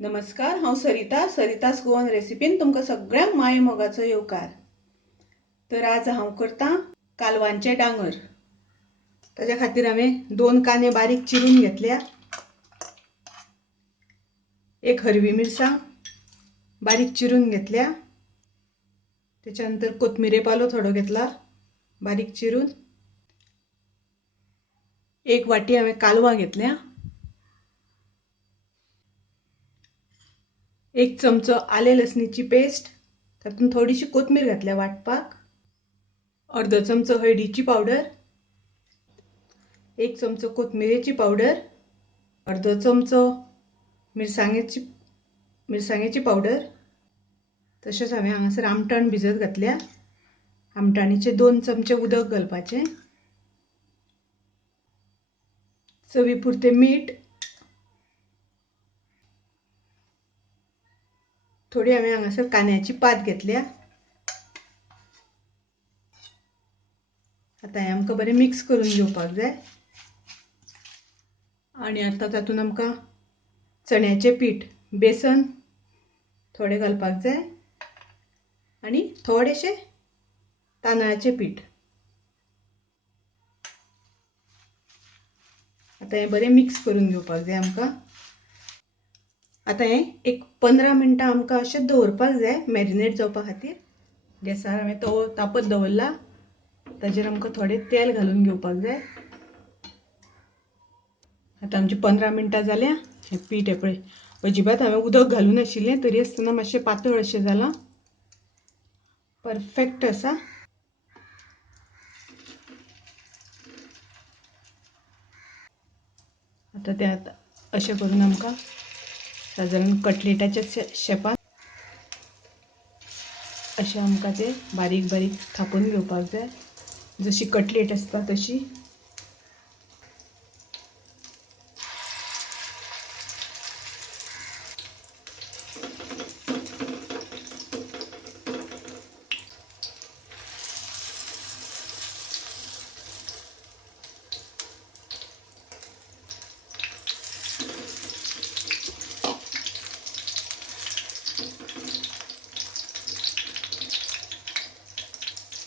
नमस्कार, हांव सरितास गोवन रेसिपीन तुमकां सगळ्यांक माये मोगाचो येवकार। तर आज हांव करता कालवांचे डांगर। ताच्या खातीर हांवें 2 कांदे बारीक चिरून घेतल्या, एक हरवी मिरसांग बारीक चिरून घेतल्या, त्याच्यानंतर कोथमिरे पालो थोडो घेतला बारीक चिरून, एक वाटी हांवें कालवां घेतल्या, एक चमचो आले लसणीची पेस्ट, तातूंत थोडीशी कोथमीर घातल्या वाटपाक, अर्धो चमचो हळदीची पावडर, एक चमचो कोथमिरेची पावडर, अर्धो चमचो मिरसांगेची पावडर, तशेंच हांवें हांगासर आमटाण भिजत घातल्या, आमटाणीचे 2 चमचे उदक घालपाचें, चवी पुरते मीठ, थोडी हांवें हांगासर कांद्याची पात घेतल्या। आता हें आमकां बरें मिक्स करून घेवपाक जाय आनी आतां तातूंत आमकां चण्याचें पीठ बेसन थोडें घालपाक जाय आनी थोडेशें तांदळाचें पीठ। आता हें बरें मिक्स करून घेवपाक जाय आमकां। आता हें एक 15 मिनटां आमकां अशें दवरपाक जाय मॅरिनेट जावपा खातीर। गॅसार हांवें तवो तापत दवरला, ताचेर आमकां थोडें तेल घालून घेवपाक जाय। आता आमची 15 मिनटां जाल्या। हें पीठ हें पळय, अजिबात हांवें उदक घालूं नाशिल्लें तरी आसतना मातशें पातळ अशें जालां, परफेक्ट आसा। आता तें अशें करून आमकां सादारण कटलेटाच्या शेपान अशें आमकां तें बारीक बारीक थापून घेवपाक जाय, जशी कटलेट आसता तशी।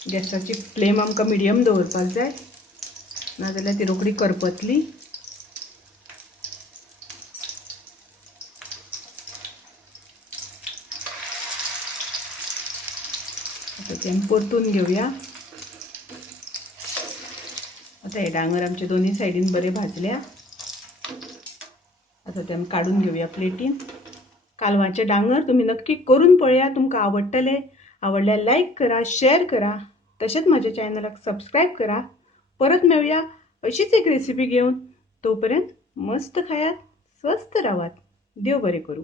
गॅसाची फ्लेम आमकां मिडियम दवरपाक जाय, नाजाल्यार ती रोखडी करपतली। आता तें परतून घेवया। आता हे डांगर आमचे दोन्ही सायडीन बरे भाजल्या। आता ते आमी काडून घेवया प्लेटीन। कालवांचे डांगर तुम्ही नक्की करून पळया, तुमकां आवडटले। आवडल्यार लाईक करा, शेअर करा, तशेंच म्हज्या चॅनलाक सबस्क्राईब करा। परत मेळुया अशीच एक रेसिपी घेवन। तोपर्यंत मस्त खायात, स्वस्त रावात। देव बरें करूं।